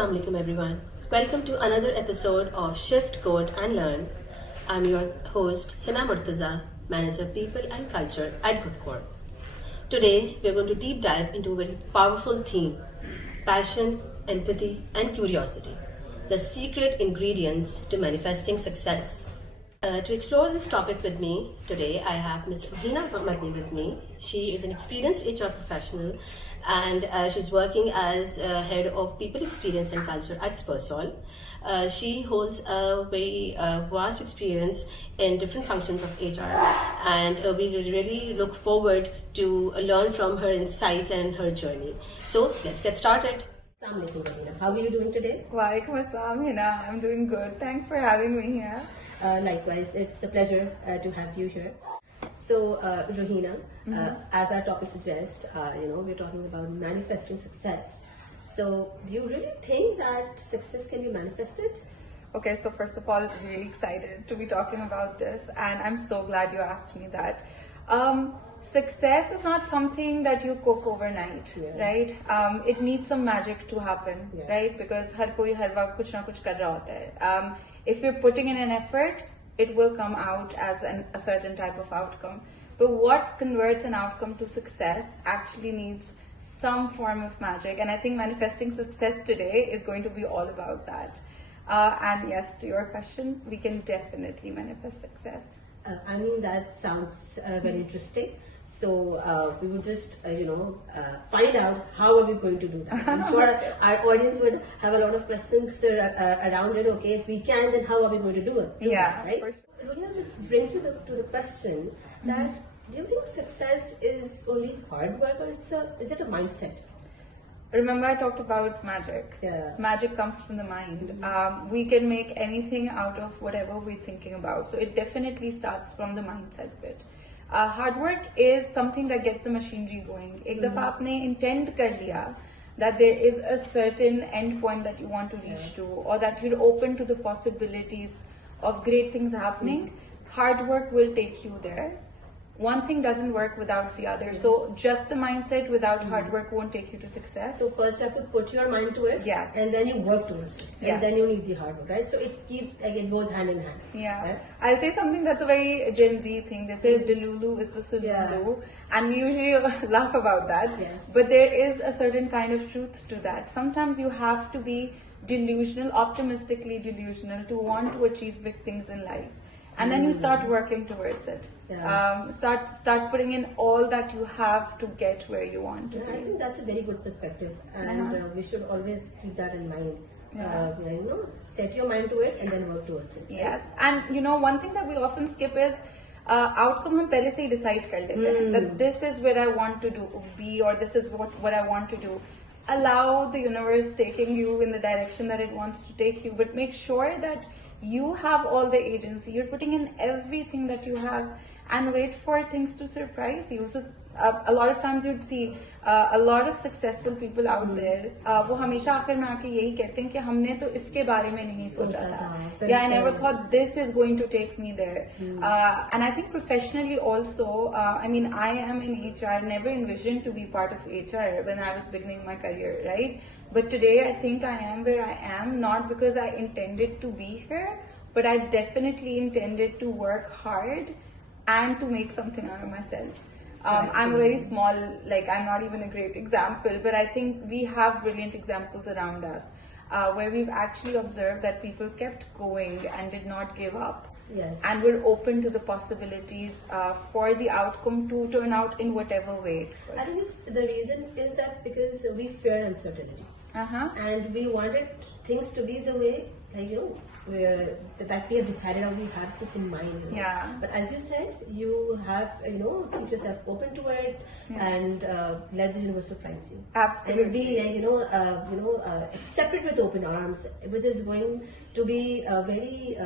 Assalamu alaikum everyone. Welcome to another episode of Shift, Code and Learn. I'm your host Hina Murtaza, Manager People and Culture at GoodCore. Today we're going to deep dive into a very powerful theme: passion, empathy and curiosity, the secret ingredients to manifesting success. To explore this topic with me today, I have Ms. Ruhina Madni with me. She is an experienced HR professional and she's working as head of people experience and culture at Spursol. She holds a very vast experience in different functions of HR, and we really look forward to learn from her insights and her journey. So let's get started. Assalamu alaikum, Ruhina. How are you doing today? Walaikum assalam, Hina. I'm doing good. Thanks for having me here. Likewise, it's a pleasure to have you here. So, Ruhina, as our topic suggests, we're talking about manifesting success. So, do you really think that success can be manifested? Okay, so first of all, really excited to be talking about this, and I'm so glad you asked me that. Success is not something that you cook overnight, right? It needs some magic to happen, right? Because har koi har waqt kuch na kuch kar raha hota hai. If you're putting in an effort, it will come out as a certain type of outcome. But what converts an outcome to success actually needs some form of magic. And I think manifesting success today is going to be all about that. And yes, to your question, we can definitely manifest success. That sounds very interesting. So we would just, find out how are we going to do that. I'm sure our audience would have a lot of questions around it. Okay, if we can, then how are we going to do it? Yeah, right? for sure. Which brings me to the question that do you think success is only hard work, or is it a mindset? Remember I talked about magic. Yeah. Magic comes from the mind. We can make anything out of whatever we're thinking about. So it definitely starts from the mindset bit. Hard work is something that gets the machinery going. Ek dafa aapne intend kar liya that there is a certain end point that you want to reach to, or that you're open to the possibilities of great things happening. Hard work will take you there. One thing doesn't work without the other. So just the mindset without hard work won't take you to success. So first you have to put your mind to it, Yes. and then you work towards it, and Yes. then you need the hard work, right? So it goes hand in hand. Yeah. I'll say something that's a very Gen Z thing. They say Delulu is the Sululu, and we usually laugh about that. Yes. But there is a certain kind of truth to that. Sometimes you have to be delusional, optimistically delusional, to want to achieve big things in life. And then you start working towards it. Yeah. Start putting in all that you have to get where you want to Yeah, be. I think that's a very good perspective, and we should always keep that in mind. Set your mind to it and then work towards it. Yes, and one thing that we often skip is outcome हम पहले से ही decide कर लेते हैं that this is where I want to be, or this is what I want to do. Allow the universe taking you in the direction that it wants to take you, but make sure that you have all the agency. You're putting in everything that you have, and wait for things to surprise you. So a lot of times you'd see a lot of successful people out there. वो हमेशा आखिर में आके यही कहते हैं कि हमने तो इसके बारे में नहीं सोचा था. Yeah, I never thought this is going to take me there. And I think professionally also, I am in HR. Never envisioned to be part of HR when I was beginning my career, right? But today I think I am where I am, not because I intended to be here, but I definitely intended to work hard and to make something out of myself. I'm very small, I'm not even a great example, but I think we have brilliant examples around us where we've actually observed that people kept going and did not give up. Yes. And we're open to the possibilities for the outcome to turn out in whatever way. I think the reason is that because we fear uncertainty, and we wanted things to be the way, that we have decided, or we have this in mind. Yeah. But as you said, you have keep yourself open to it, and let the universe surprise you. Absolutely. And be accept it with open arms, which is going to be very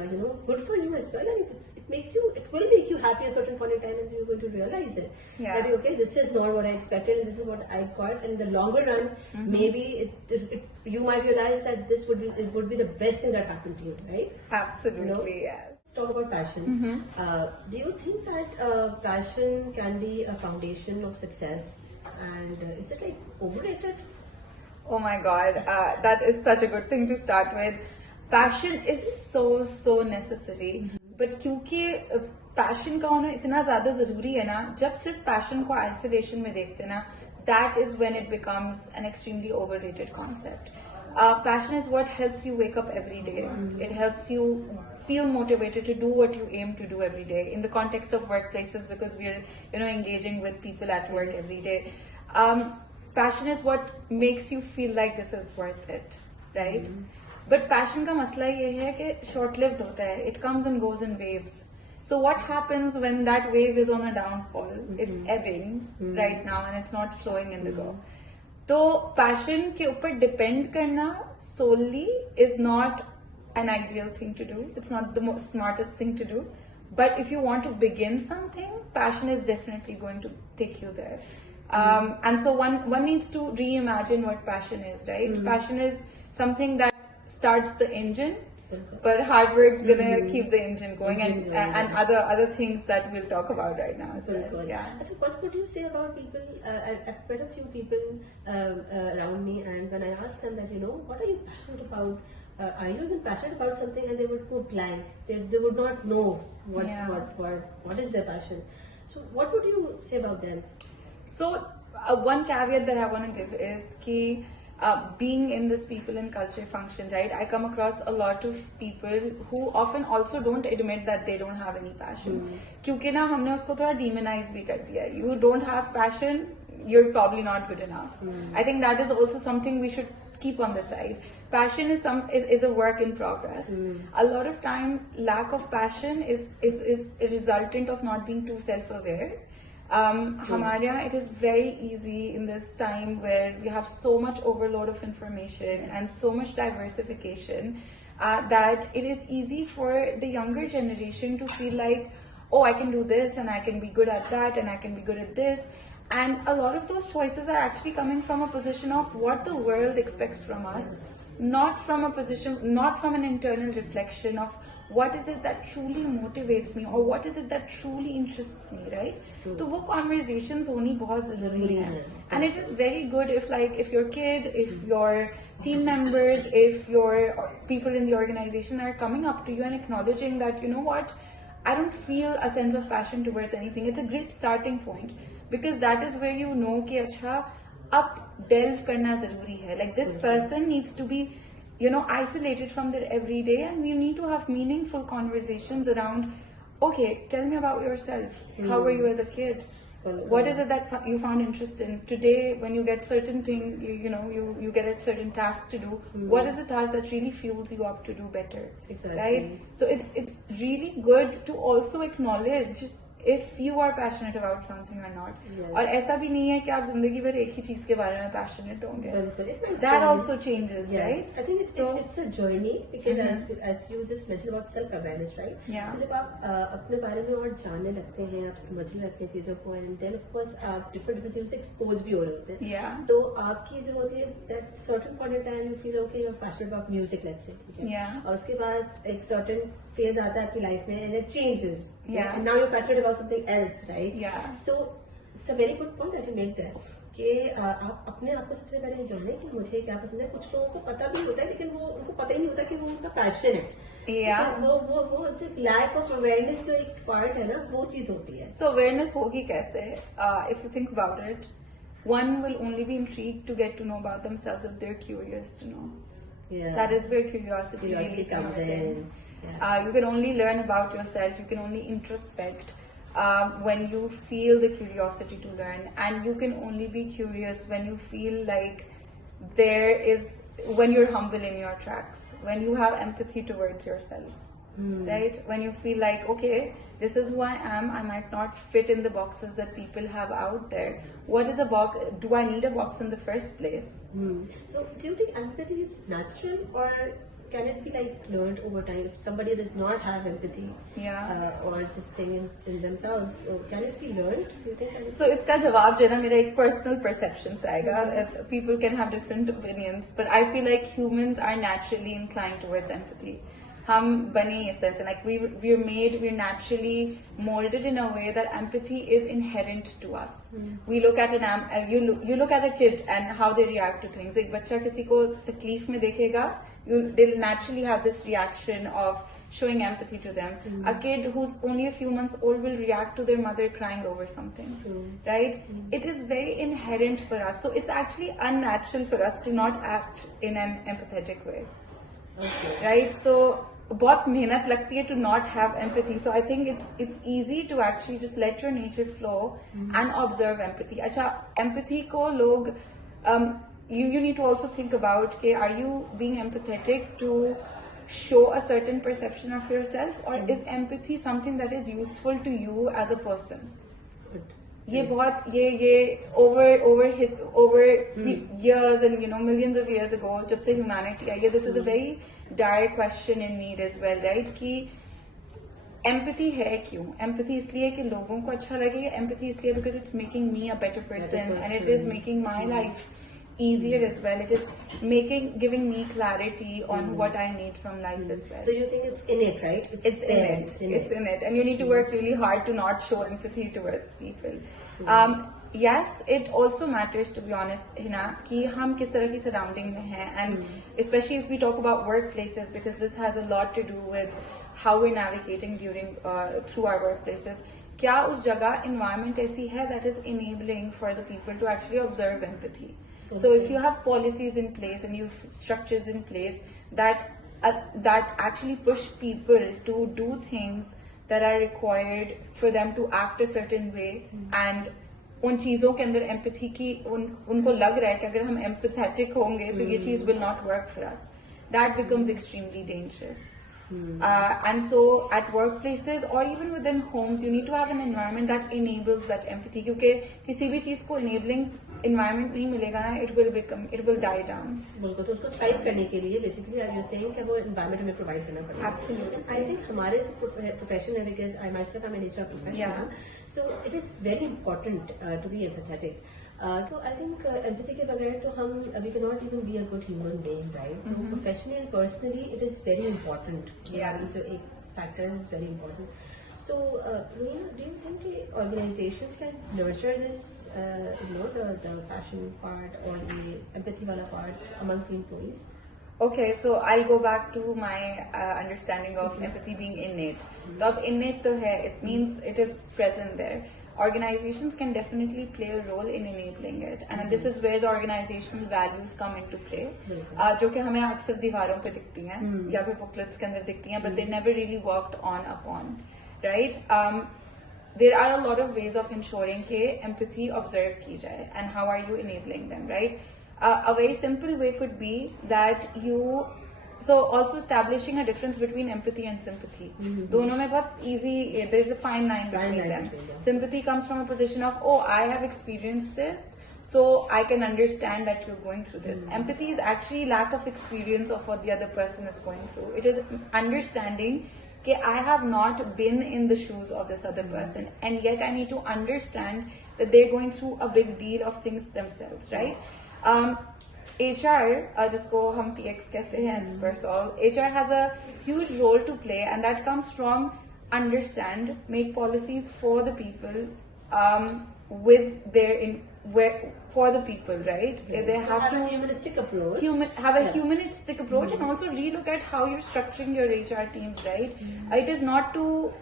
good for you as well, and it will make you happy at a certain point in time, and you're going to realize it. Yeah. That okay, this is not what I expected, and this is what I got. And in the longer run, maybe you might realize that it would be the best thing that happened to you, right? Absolutely, yes. Let's talk about passion. Do you think that passion can be a foundation of success, and is it overrated? Oh my God, that is such a good thing to start with. Passion is so necessary. But क्योंकि passion का होना इतना ज़्यादा ज़रूरी है ना, जब सिर्फ passion को isolation में देखते ना, that is when it becomes an extremely overrated concept. Passion is what helps you wake up every day. It helps you feel motivated to do what you aim to do every day in the context of workplaces, because we're engaging with people at work every day. Passion is what makes you feel like this is worth it, right? But passion का मसला ये है कि short lived होता है. It comes and goes in waves. So what happens when that wave is on a downfall? It's ebbing right now and it's not flowing in the go. तो passion के ऊपर depend करना solely is not an ideal thing to do. It's not the most smartest thing to do. But if you want to begin something, passion is definitely going to take you there. And so one needs to reimagine what passion is, right? Passion is something that starts the engine, but hard work's gonna keep the engine going, and other things that we'll talk about right now as well. Yeah. So what would you say about people? I've met a few people around me, and when I ask them that, what are you passionate about? Are you even passionate about something? And they would go blank. They would not know what is their passion. So what would you say about them? So one caveat that I want to give is कि being in this people and culture function, right? I come across a lot of people who often also don't admit that they don't have any passion. क्योंकि ना हमने उसको थोड़ा demonize भी कर दिया. You don't have passion, you're probably not good enough. I think that is also something we should keep on the side. Passion is a work in progress. A lot of time, lack of passion is a resultant of not being too self-aware. हमारे यहाँ it is very easy in this time where we have so much overload of information and so much diversification that it is easy for the younger generation to feel like, oh, I can do this and I can be good at that and I can be good at this. And a lot of those choices are actually coming from a position of what the world expects from us, not from an internal reflection of what is it that truly motivates me or what is it that truly interests me, right? So वो conversations होनी बहुत ज़रूरी है. And it is very good if your kid, if your team members, if your people in the organization are coming up to you and acknowledging that, you know what, I don't feel a sense of passion towards anything. It's a great starting point, because that is where you know कि अच्छा अब delve करना ज़रूरी है. Like this person needs to be isolated from their everyday, and we need to have meaningful conversations around, okay, tell me about yourself. How were you as a kid? What is it that you found interest in? Today, when you get certain thing, you get a certain task to do, what is the task that really fuels you up to do better? Exactly. Right? So it's really good to also acknowledge if you are passionate about something or not. और ऐसा भी नहीं है कि आप जिंदगी भर एक ही चीज के बारे में passionate होंगे. That also changes, right? I think it's a journey, because as you just mentioned about self-awareness, right? Yeah. तो जब आप अपने बारे में और जानने लगते हैं, आप समझने लगते हैं चीजों को, and then of course आप different चीजों से expose भी हो रहे होते हैं. Yeah. तो आपकी जो होती है, that certain point in time you feel okay, you're passionate about music, let's say. Okay? Yeah. और उसके बाद एक certain phase आता है आपकी life में, and it changes. Yeah. And now you're passionate about something else, right? Yeah. So it's a very good point that you made there. कि आप अपने आप को सबसे पहले जाने कि मुझे क्या पसंद है. कुछ लोगों को पता भी होता है, लेकिन वो उनको पता ही नहीं होता कि वो उनका पैशन है. Yeah. वो lack of awareness जो एक part है ना, वो चीज होती है. So awareness होगी कैसे? If you think about it, one will only be intrigued to get to know about themselves if they're curious to know. Yeah. That is where curiosity really comes in. You can only learn about yourself, you can only introspect when you feel the curiosity to learn, and you can only be curious when you feel like when you're humble in your tracks, when you have empathy towards yourself, right? When you feel like, okay, this is who I am, I might not fit in the boxes that people have out there. What is a box? Do I need a box in the first place? So do you think empathy is natural, or can it be learned over time? If somebody does not have empathy, or this thing in themselves, so can it be learned? Do you think? So इसका जवाब जो है ना मेरा एक personal perception से आएगा. People can have different opinions, but I feel like humans are naturally inclined towards empathy. hum bane is this, and like we're naturally molded in a way that empathy is inherent to us. We look at you look at a kid and how they react to things. Ek bachcha kisi ko takleef mein dekhega, they'll naturally have this reaction of showing empathy to them. A kid who's only a few months old will react to their mother crying over something, right? It is very inherent for us. So it's actually unnatural for us to not act in an empathetic way, right? So bahut mehnat lagti hai to not have empathy. So I think it's easy to actually just let your nature flow and observe empathy. Acha, empathy ko log you need to also think about ke, are you being empathetic to show a certain perception of yourself, or is empathy something that is useful to you as a person? Ye over years and millions of years ago, jab se humanity I, this is a very direct question in need as well, right? कि empathy है क्यों? Empathy इसलिए कि लोगों को अच्छा लगे, empathy इसलिए because it's making me a better person and it is making my life easier as well. It is giving me clarity on what I need from life as well. So you think it's innate, right? It's innate, and you need to work really hard to not show empathy towards people. Yes, it also matters, to be honest, Hina, कि हम किस तरह की surrounding में हैं, and especially if we talk about workplaces, because this has a lot to do with how we're navigating through our workplaces. क्या उस जगह environment ऐसी है that is enabling for the people to actually observe empathy? So if you have policies in place and you have structures in place that actually push people to do things that are required for them to act a certain way, and उन चीजों के अंदर empathy की उनको लग रहा है कि अगर हम empathetic होंगे तो ये चीज will not work for us, that becomes extremely dangerous. And so at workplaces or even within homes, you need to have an environment that enables that empathy, क्योंकि किसी भी चीज को enabling environment नहीं मिलेगा ना, it will die down. बिल्कुल, तो उसको thrive करने के लिए basically are you saying कि वो environment हमें provide करना पड़ेगा? Absolutely. I think हमारे जो profession है, because I myself am an HR professional, so it is very important to be empathetic. So I think empathy के बगैर तो हम we cannot even be a good human being, right? So professionally and personally it is very important. जो एक factor is very important. So, do you think organizations can nurture this, the passion part or the empathy wala part among the employees? Okay, so I'll go back to my understanding of empathy being innate. So, innate to hai, it means it is present there. Organizations can definitely play a role in enabling it, and this is where the organizational values come into play, जो कि हमें अक्सर दीवारों पे दिखती हैं या फिर booklets के अंदर दिखती हैं, but they never really worked upon. Right? There are a lot of ways of ensuring that empathy observed की जाए, and how are you enabling them, right? A very simple way could be that so also establishing a difference between empathy and sympathy. दोनों में बहुत easy, there is a fine line between them. Sympathy comes from a position of, oh, I have experienced this, so I can understand that you're going through this. Empathy is actually lack of experience of what the other person is going through. It is understanding that I have not been in the shoes of this other person, and yet I need to understand that they're going through a big deal of things themselves, right? HR, जिसको हम PX कहते हैं, HR has a huge role to play, and that comes from understand, make policies for the people, for the people, right? They have to a humanistic approach. Humanistic approach, and also relook at how you're structuring your HR teams, right? It is not to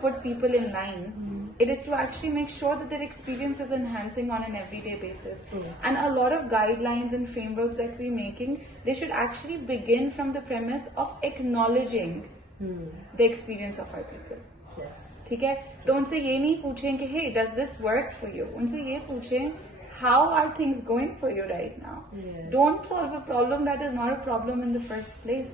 put people in line. It is to actually make sure that their experience is enhancing on an everyday basis. And a lot of guidelines and frameworks that we're making, they should actually begin from the premise of acknowledging the experience of our people. Yes. ठीक है, तो उनसे ये नहीं पूछें कि hey, does this work for you? उनसे ये पूछें, how are things going for you right now? Yes. Don't solve a problem that is not a problem in the first place.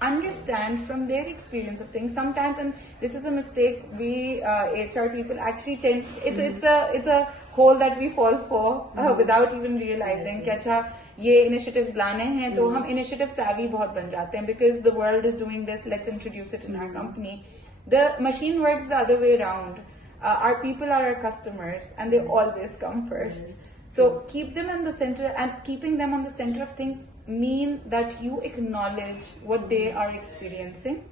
Understand from their experience of things. Sometimes, and this is a mistake, we HR people actually tend, it's a hole that we fall for without even realizing कि अच्छा ये initiatives लाने हैं, तो हम initiative savvy बहुत बन जाते हैं, because the world is doing this, let's introduce it in our company. The machine works the other way around. Our people are our customers, and they always come first. So keep them in the center, and keeping them on the center of things mean that you acknowledge what they are experiencing.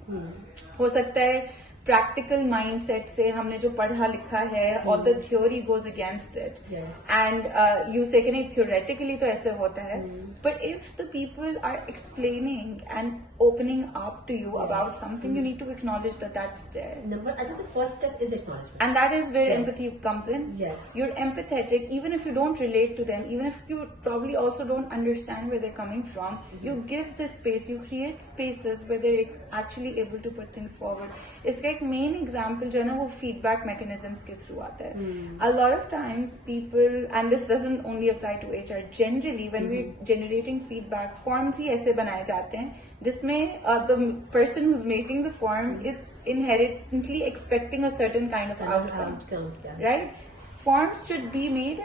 हो सकता है practical mindset से हमने जो पढ़ा लिखा है, all the theory goes against it. Yes. And you say कि नहीं theoretically तो ऐसे होता है. But if the people are explaining and opening up to you about something, you need to acknowledge that that's there. I think the first step is acknowledgement. And that is where Yes. empathy comes in. Yes. You're empathetic, even if you don't relate to them, even if you probably also don't understand where they're coming from. You give this space, you create spaces where they're actually able to put things forward. इसका एक main example जो है ना वो feedback mechanisms के through आता है. A lot of times people, and this doesn't only apply to HR, generally when we're generating feedback, forms ही ऐसे बनाए जाते हैं जिसमें the person who's making the form is inherently expecting a certain kind of outcome. Yeah. Right? Forms should be made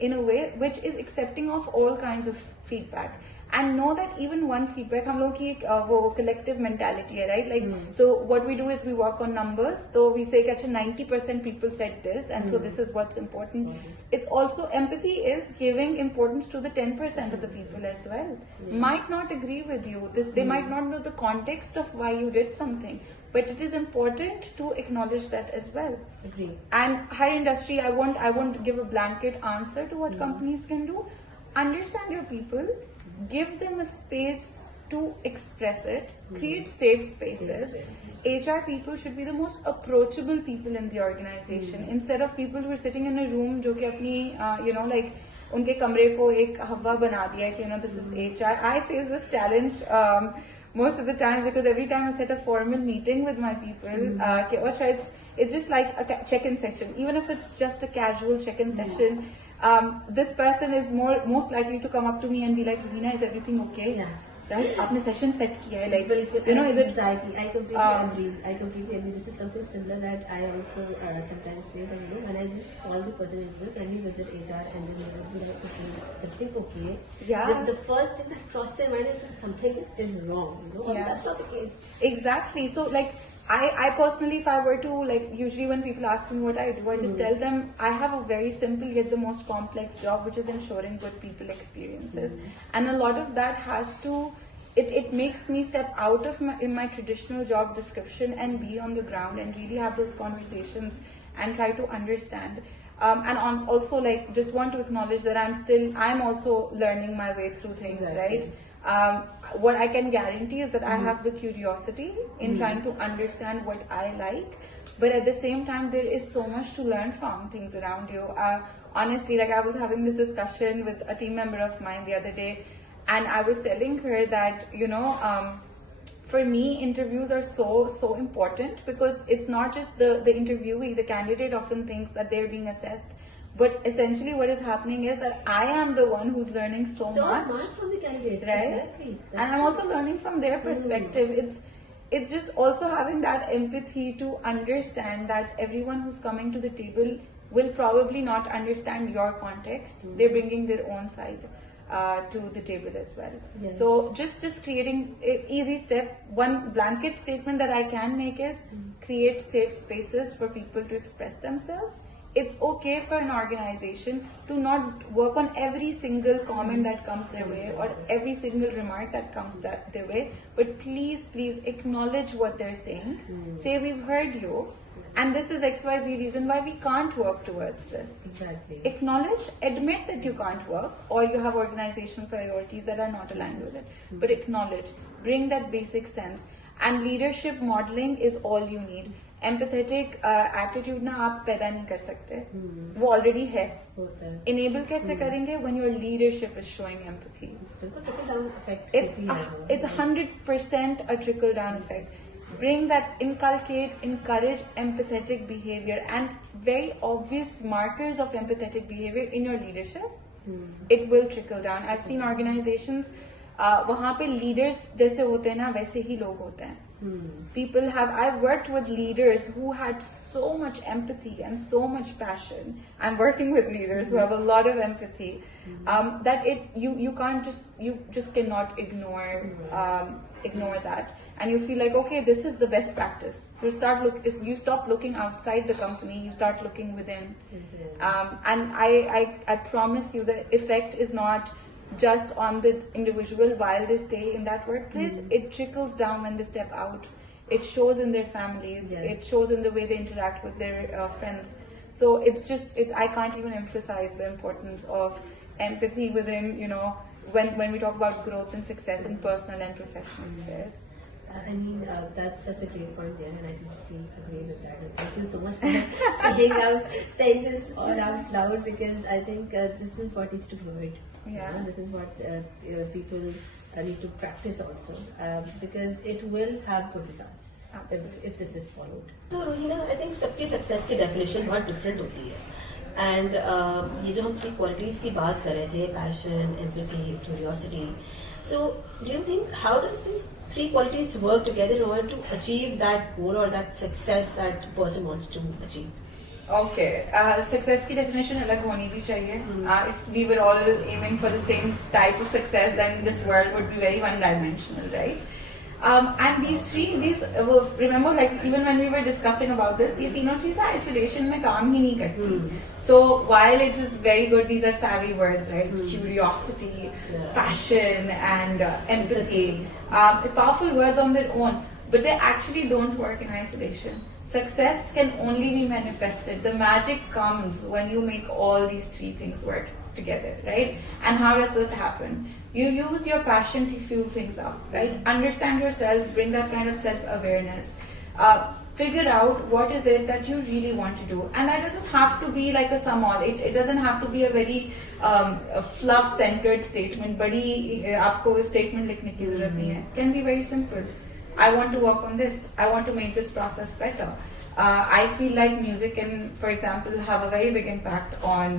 in a way which is accepting of all kinds of feedback, and know that even one feedback, हम लोग की एक वो collective mentality है, right? Like so what we do is we work on numbers. So we say कि अच्छा 90% people said this, and so this is what's important. It's also empathy is giving importance to the 10% of the people as well. Might not agree with you. They might not know the context of why you did something. But it is important to acknowledge that as well. Agree. And higher industry, I won't give a blanket answer to what companies can do. Understand your people, give them a space to express it, create safe spaces. HR people should be the most approachable people in the organization, instead of people who are sitting in a room जो कि अपनी like उनके कमरे को एक हवा बना दिया है कि this is HR. I face this challenge most of the times, because every time I set a formal meeting with my people, it's just like a check-in session. Even if it's just a casual check-in session, this person is most likely to come up to me and be like, Veena, is everything okay? Yeah. Right? आपने session set किया है, like, is it? Exactly. I completely agree. This is something similar that I also sometimes face. And when I just call the person in, can we visit HR, and then they will be like, okay, something okay. Yeah. The first thing that crossed their mind is that something is wrong. Yeah. That's not the case. Exactly. So like I personally, if I were to, like, usually when people ask me what I do, I just tell them I have a very simple yet the most complex job, which is ensuring good people experiences. And a lot of that has to, it makes me step out of my traditional job description and be on the ground and really have those conversations and try to understand. Also, like, just want to acknowledge that I'm also learning my way through things, Exactly. right? What I can guarantee is that I have the curiosity in trying to understand what I like, but at the same time, there is so much to learn from things around you. Honestly, like, I was having this discussion with a team member of mine the other day, and I was telling her that, for me, interviews are so important, because it's not just the interviewee. The candidate often thinks that they're being assessed, but essentially what is happening is that I am the one who's learning so much from the candidates. right? Exactly. And I'm also learning from their perspective. It's just also having that empathy to understand that everyone who's coming to the table will probably not understand your context. They're bringing their own side to the table as well. Yes. So just creating an easy step. One blanket statement that I can make is create safe spaces for people to express themselves. It's okay for an organization to not work on every single comment that comes their way or every single remark that comes their way, but please acknowledge what they're saying. Say, we've heard you, and this is XYZ reason why we can't work towards this. Exactly. Acknowledge, admit that you can't work, or you have organizational priorities that are not aligned with it, but acknowledge, bring that basic sense. And leadership modeling is all you need. Empathetic attitude ना आप पैदा नहीं कर सकते, वो already है. Enable कैसे करेंगे? When your leadership is showing empathy. Trickle-down effect. It's 100% a trickle-down effect. Bring that, encourage empathetic behavior and very obvious markers of empathetic behavior in your leadership. It will trickle down. I've seen organizations वहाँ पे leaders जैसे होते हैं ना वैसे ही लोग होते हैं. I've worked with leaders who had so much empathy and so much passion. I'm working with leaders who have a lot of empathy, that you just cannot ignore that. And you feel like, okay, this is the best practice. You stop looking outside the company, you start looking within. And I promise you the effect is not just on the individual while they stay in that workplace. It trickles down when they step out. It shows in their families. It shows in the way they interact with their friends. So I can't even emphasize the importance of empathy within, when we talk about growth and success in personal and professional spheres. I mean, that's such a great point there, and I completely agree with that. And thank you so much for saying this all out loud, because I think this is what needs to grow it. Yeah. This is what people need to practice also, because it will have good results if this is followed. So Rohina, I think सबकी success की definition बहुत different होती है. And ये जो हम 3 qualities की बात कर रहे थे, passion, empathy, curiosity. So do you think, how does these 3 qualities work together in order to achieve that goal or that success that a person wants to achieve? Okay, success की definition अलग होनी भी चाहिए. If we were all aiming for the same type of success, then this world would be very one-dimensional, right? And remember, like even when we were discussing about this, ये तीनों चीजें isolation में काम ही नहीं करती. So while it is very good, these are savvy words, right? Curiosity, passion, and empathy. Powerful words on their own, but they actually don't work in isolation. Success can only be manifested. The magic comes when you make all these 3 things work together, right? And how does that happen? You use your passion to fuel things up, right? Understand yourself, bring that kind of self-awareness. Figure out what is it that you really want to do. And that doesn't have to be like a sum-all. It doesn't have to be a very fluff-centered statement. बड़ी आपको statement लिखने की ज़रूरत नहीं है. Can be very simple. I want to work on this. I want to make this process better. I feel like music can, for example, have a very big impact on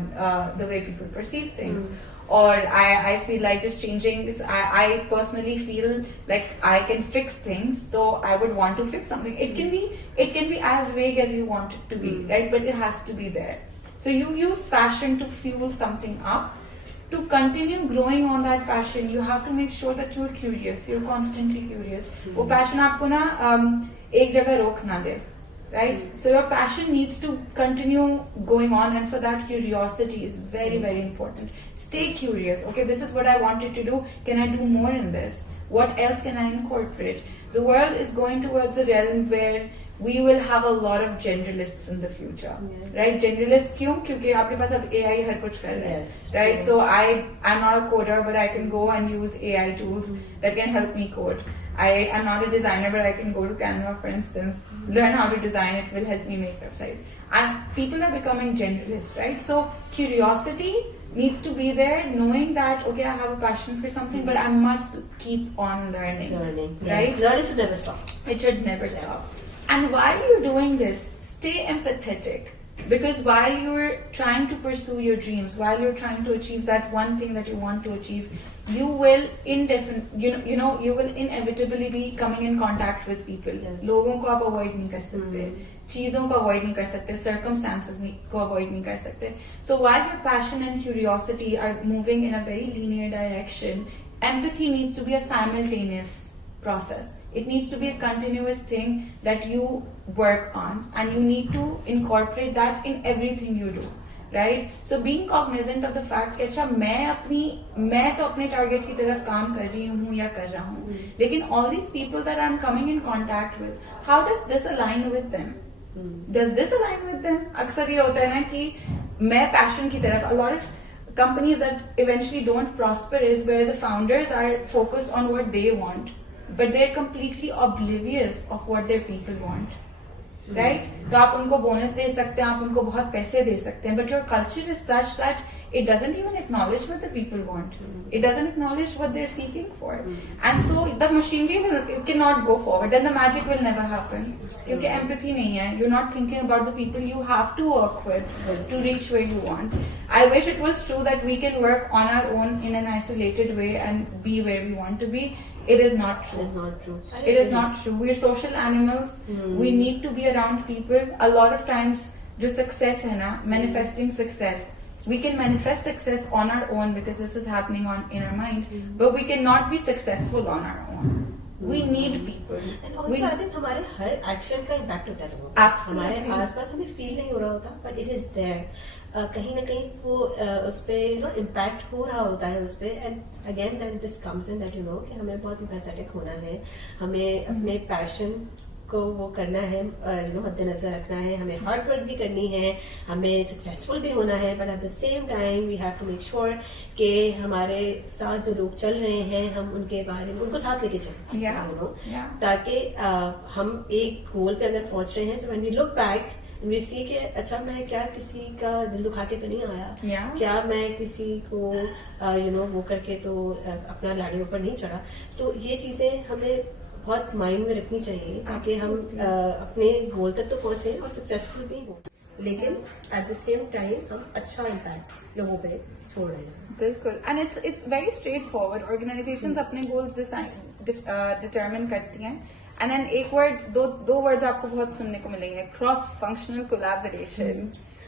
the way people perceive things. Or I feel like just changing this. I personally feel like I can fix things, so I would want to fix something. It can be as vague as you want it to be, right? But it has to be there. So you use passion to fuel something up. To continue growing on that passion, you have to make sure that you're curious. You're constantly curious. वो passion आपको ना एक जगह रोक ना दे, right? So your passion needs to continue going on, and for that, curiosity is very, very important. Stay curious. Okay, this is what I wanted to do. Can I do more in this? What else can I incorporate? The world is going towards a realm where we will have a lot of generalists in the future, right? Generalists क्यों? क्योंकि आपके पास अब AI हर कुछ कर रहा है, right? So I'm not a coder, but I can go and use AI tools that can help me code. I am not a designer, but I can go to Canva, for instance, learn how to design. It will help me make websites. And people are becoming generalists, right? So curiosity needs to be there, knowing that, okay, I have a passion for something, but I must keep on learning. Right? Learning should never stop. It should never stop. And while you're doing this, stay empathetic. Because while you're trying to pursue your dreams, while you're trying to achieve that one thing that you want to achieve, you will you will inevitably be coming in contact with people. लोगों को आप avoid नहीं कर सकते, चीजों को avoid नहीं कर सकते, circumstances को avoid नहीं कर सकते. So while your passion and curiosity are moving in a very linear direction, empathy needs to be a simultaneous process. It needs to be a continuous thing that you work on, and you need to incorporate that in everything you do, right? So being cognizant of the fact कि अच्छा मैं तो अपने target की तरफ काम कर रही हूँ या कर रहा हूँ, लेकिन all these people that I'm coming in contact with, how does this align with them? Does this align with them? अक्सर ये होता है ना कि मैं passion की तरफ, a lot of companies that eventually don't prosper is where the founders are focused on what they want, but they're completely oblivious of what their people want, right? तो आप उनको bonus दे सकते हैं, आप उनको बहुत पैसे दे सकते हैं, but your culture is such that it doesn't even acknowledge what the people want. It doesn't acknowledge what they're seeking for. And so the machinery cannot go forward. Then the magic will never happen. क्योंकि empathy नहीं है. You're not thinking about the people you have to work with to reach where you want. I wish it was true that we can work on our own in an isolated way and be where we want to be. It is not true. It is not true. It is not true. We're social animals. We need to be around people. A lot of times, जो success है ना, manifesting success. We can manifest success on our own because this is happening in our mind, but we cannot be successful on our own. We need people. And also I think ہمارے ہر action کا impact ہوتا ہے لوگوں پہ. ہمارے آس پاس ہمیں فیل نہیں ہو رہا ہوتا بٹ اٹ از دیئر. کہیں نہ کہیں وہ اس پہ امپیکٹ ہو رہا ہوتا ہے اس پہ. And again then this comes in that you know کہ ہمیں بہت امپیتھیٹک ہونا ہے, ہمیں اپنے پیشن کو وہ کرنا ہے, مد نظر رکھنا ہے, ہمیں ہارڈ ورک بھی کرنی ہے, ہمیں سکسیزفل بھی ہونا ہے, but at the same time we have to make sure کہ ہمارے ساتھ جو لوگ چل رہے ہیں ہم ان کے بارے میں ان کو ساتھ لے کے چلیں, تاکہ ہم ایک گول پہ اگر پہنچ رہے ہیں so when we look back we see کہ اچھا میں کیا کسی کا دل دکھا کے تو نہیں آیا, کیا میں کسی کو وہ کر کے تو اپنا لاڈر اوپر نہیں چڑھا. تو یہ چیزیں ہمیں بہت مائنڈ میں رکھنی چاہیے تاکہ ہم اپنے گول تک تو پہنچیں اور سکسیزفل بھی ہوں, لیکن ایٹ دا سیم ٹائم ہم اچھا امپیکٹ لوگوں پہ چھوڑ رہے ہیں. بالکل. And it's very straightforward. Organisations اپنے گولز ڈٹرمن کرتی ہیں. اینڈ دین ایک ورڈ, دو ورڈز آپ کو بہت سننے کو ملیں گے, کراس فنکشنل کولیبوریشن,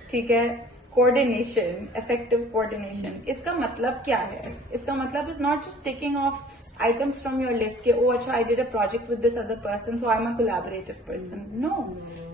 ٹھیک ہے, کوآرڈینیشن, افیکٹو کوآرڈینیشن. اس کا مطلب کیا ہے؟ اس کا مطلب is not just taking of items from your list کہ oh اچھا I did a project with this other person so I'm a collaborative person. No,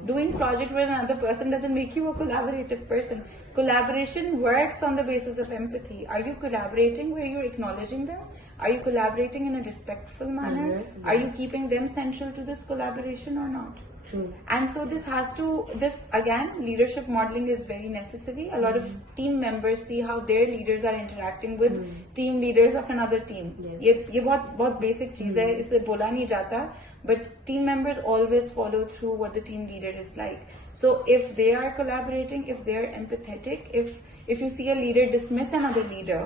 doing project with another person doesn't make you a collaborative person. Collaboration works on the basis of empathy. Are you collaborating where you're acknowledging them? Are you collaborating in a respectful manner? Yes. Are you keeping them central to this collaboration or not? True. And so this again, leadership modeling is very necessary. A lot of team members see how their leaders are interacting with team leaders of another team. Yes. یہ بہت basic چیز ہے, اس سے بولا نہیں جاتا, but team members always follow through what the team leader is like. So if they are collaborating, if they are empathetic, if you see a leader dismiss another leader,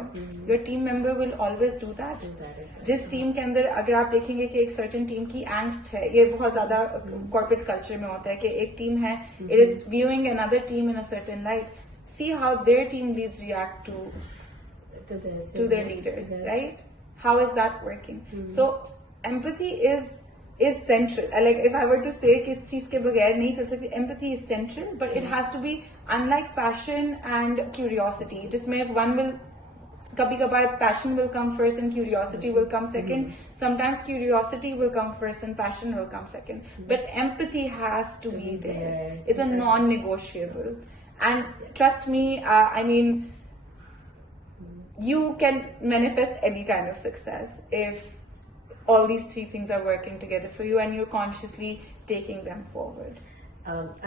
your team member will always do that. جس team کے اندر اگر آپ دیکھیں گے کہ ایک certain team کی اینگسٹ ہے, یہ بہت زیادہ کارپوریٹ کلچر میں ہوتا ہے کہ ایک ٹیم ہے, it is viewing another team in a certain light. See how their team leads react to their leaders, right? How is that working? So empathy is central. Like if I were to say کہ اس چیز کے بغیر نہیں چل سکتی, empathy is central, but it has to be unlike passion and curiosity, جس میں one will kabhi kabar passion will come first and curiosity will come second. Sometimes curiosity will come first and passion will come second. But empathy has to be there. It's a non-negotiable. And trust me, I mean, you can manifest any kind of success if all these three things are working together for you and you're consciously taking them forward.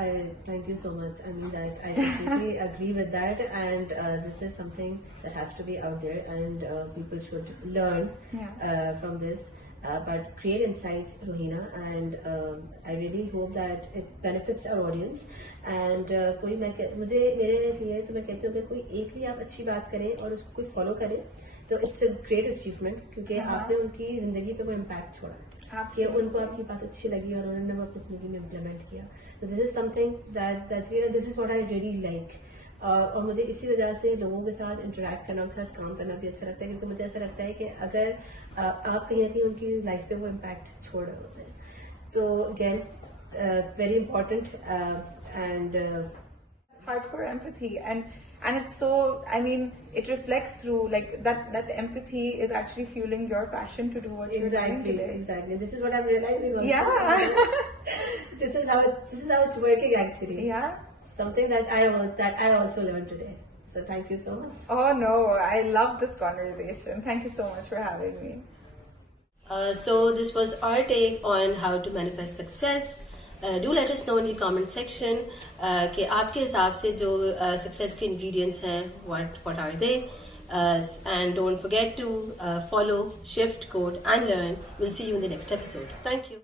I thank you so much. I mean, I completely agree with that, and this is something that has to be out there, and people should learn from this. But create insights, Rohina, and I really hope that it benefits our audience. And کوئی مجھے میرے لیے تو میں کہتی ہوں کہ کوئی ایک بھی آپ اچھی بات کریں اور اس کو کوئی فالو کرے تو اٹس اے گریٹ اچیومنٹ, کیونکہ آپ نے ان کی زندگی پہ کوئی امپیکٹ چھوڑا کہ ان کو آپ کی بات اچھی لگی اور انہوں نے وہ اپنی زندگی میں امپلیمنٹ کیا. So this is something this is what I really like. اور مجھے اسی وجہ سے لوگوں کے ساتھ انٹریکٹ کرنا, ان کے ساتھ کام کرنا بھی اچھا لگتا ہے, کیونکہ مجھے ایسا لگتا ہے کہ اگر آپ کہیں نہ کہیں ان کی لائف پہ وہ امپیکٹ چھوڑ رہے ہوتے ہیں تو again very important and hardcore empathy and it's so, I mean, it reflects through like that empathy is actually fueling your passion to do what you're doing today. Exactly. This is what I'm realizing also. Yeah. This is how it's working actually. Yeah. Something that I also learned today. So thank you so much. Oh no, I love this conversation. Thank you so much for having me. So this was our take on how to manifest success. Do let us know in the comment section کہ آپ کے حساب سے جو success کے ingredients ہیں what are they, and don't forget to follow Shift, Code and Learn. We'll see you in the next episode. Thank you.